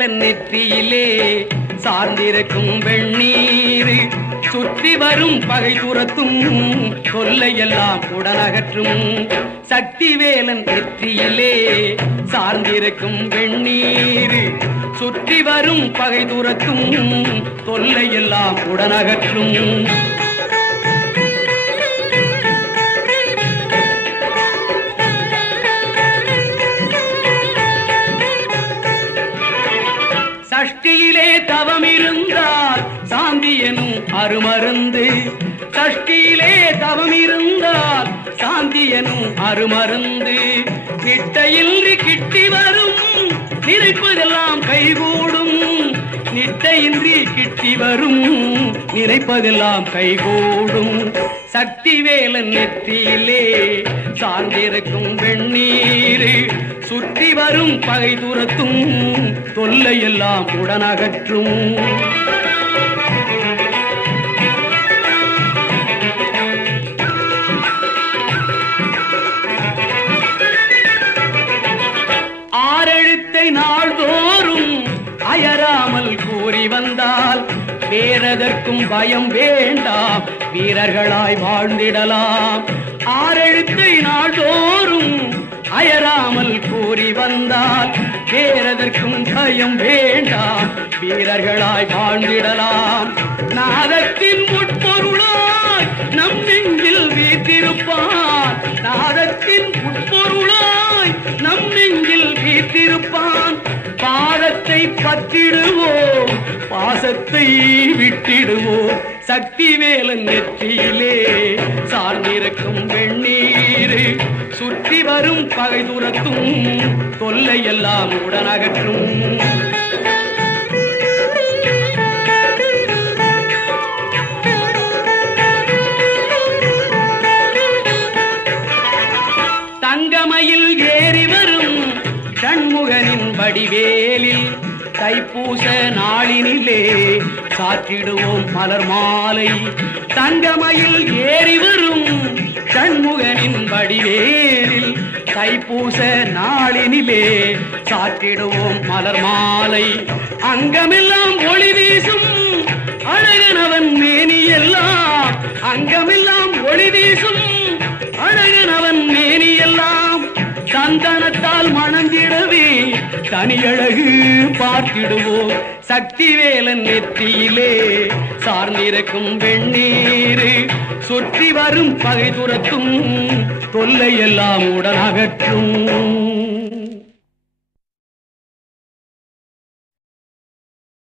வேலன் நெற்றியிலே சார்ந்திருக்கும் வெண்ணீர். சுற்றி வரும் பகை துரத்தும் தொல்லையெல்லாம் உடனகற்றும். சக்தி வேலன் நெற்றியிலே சார்ந்திருக்கும் வெண்ணீர். சுற்றி வரும் பகை துரத்தும் தொல்லையெல்லாம் உடனகற்றும். சஷ்டியிலே தவம் இருந்தால் சாந்தி எனும் அருமருந்து. சஷ்டியிலே தவம் இருந்தால் சாந்தி எனும் அருமருந்து. நிட்டையின்றி கிட்டி வரும். நினைப்பதெல்லாம் கைகூ நிட்டையின்றி கிட்டி வரும். நினைப்பதெல்லாம் கைகூடும். சக்தி வேலன் நெற்றியிலே சார்ந்திருக்கும் வெண்ணீர் சுற்றி வரும் பகை துரத்தும் தொல்லையெல்லாம் உடனகற்றும். ஆறெழுத்தை நாள்தோறும் கூறி வந்தால் வேறதற்கும் பயம் வேண்டாம். வீரர்களாய் வாழ்ந்திடலாம். ஆறெழுத்தை நாள்தோறும் அயராமல் கூறி வந்தால் வேறதற்கும் பயம் வேண்டாம். வீரர்களாய் வாழ்ந்திடலாம். நாதத்தின் உட்பொருளாய் நம் நெஞ்சில் வீத்திருப்பான். நாதத்தின் உட்பொருளாய் நம் நெஞ்சில் வீத்திருப்பான். பாதத்தை பத்திடுவோம். பாசத்தை விட்டிடுவோம். சக்தி வேலன் நெற்றியிலே சார்ந்திருக்கும் வெண்ணீர் சுற்றி வரும் பகை துரத்தும் தொல்லையெல்லாம் உடனகற்றும். தங்கமயில் ஏறி வரும் சண்முகனின் வடிவேலில் தைப்பூச நாளினிலே சாற்றிடுவோம் மலர் மாலை. தங்கமயில் ஏறி வரும் சண்முகனின் வடிவேலில் தைப்பூச நாளினிலே சாற்றிடுவோம் மலர் மாலை. அங்கமெல்லாம் ஒளி வீசும் அழகனவன் மேனியெல்லாம். அங்கமெல்லாம் தனியழகு பார்த்திடுவோம். சக்திவேலன் நெற்றியிலே சார்ந்திருக்கும் வெண்ணீரு சுற்றி வரும் பகை துரத்தும் தொல்லையெல்லாம் உடனகற்றும்.